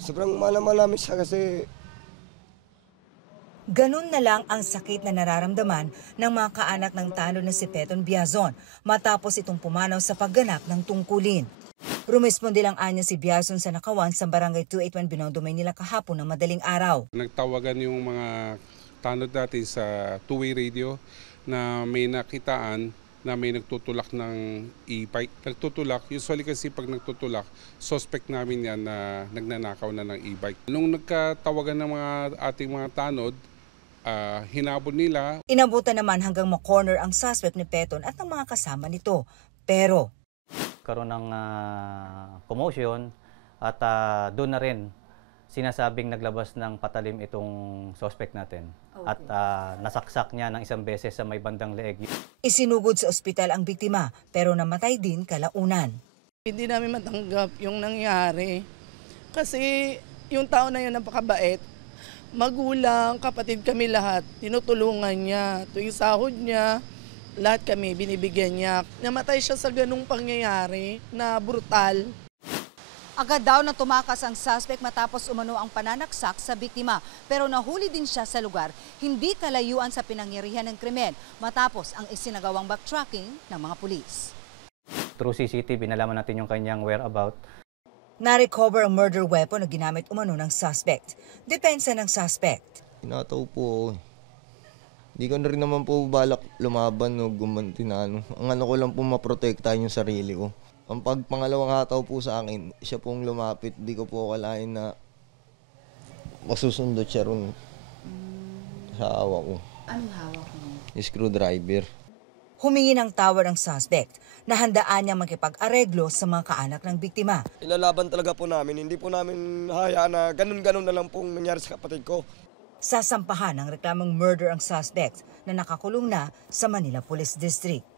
Sobrang malaman siya kasi Ganun na lang ang sakit na nararamdaman ng mga kaanak ng tanod na si Peton Biazon matapos itong pumanaw sa pagganap ng tungkulin. Rumisponde lang anya si Biazon sa nakawan sa barangay 281 Binondo, Maynila kahapon ng madaling araw. Nagtawagan yung mga tanod natin sa two-way radio na may nakitaan na may nagtutulak ng e-bike. Nagtutulak, usually kasi pag nagtutulak, suspect namin yan na nagnanakaw na ng e-bike. Nung nagkatawagan ng ating mga tanod, hinabol nila. Inabutan naman hanggang ma-corner ang suspect ni Peton at ng mga kasama nito. Pero karoon ng commotion at doon na rin sinasabing naglabas ng patalim itong suspect natin. Okay. At nasaksak niya ng isang beses sa may bandang leeg. Isinugod sa ospital ang biktima pero namatay din kalaunan. Hindi namin matanggap yung nangyari kasi yung tao na yun napakabait. Magulang, kapatid kami lahat, tinutulungan niya. Tuwing sahod niya, lahat kami binibigyan niya. Namatay siya sa ganung pangyayari na brutal. Agad daw na tumakas ang suspect matapos umano ang pananaksak sa biktima. Pero nahuli din siya sa lugar, hindi kalayuan sa pinangyarihan ng krimen matapos ang isinagawang backtracking ng mga pulis. Through CCTV, nalaman natin yung kanyang whereabout. Na-recover ang murder weapon na ginamit umano ng suspect. Depensa ng suspect. tinataw po. Hindi ko na rin naman po balak lumaban o gumanti na ano. Ang ano ko lang po maprotektahan yung sarili ko. Ang pagpangalawang hataw po sa akin, siya pong lumapit. Di ko po akalain na masusundot siya ron sa hawak ko. Anong hawak mo? Screwdriver. Humingi ng tawad ang suspect na handaan niya makipag-areglo sa mga kaanak ng biktima. Ilalaban talaga po namin. Hindi po namin hayaan na ganun-ganun na lang pong nangyari sa kapatid ko. Sasampahan ng reklamong murder ang suspect na nakakulong na sa Manila Police District.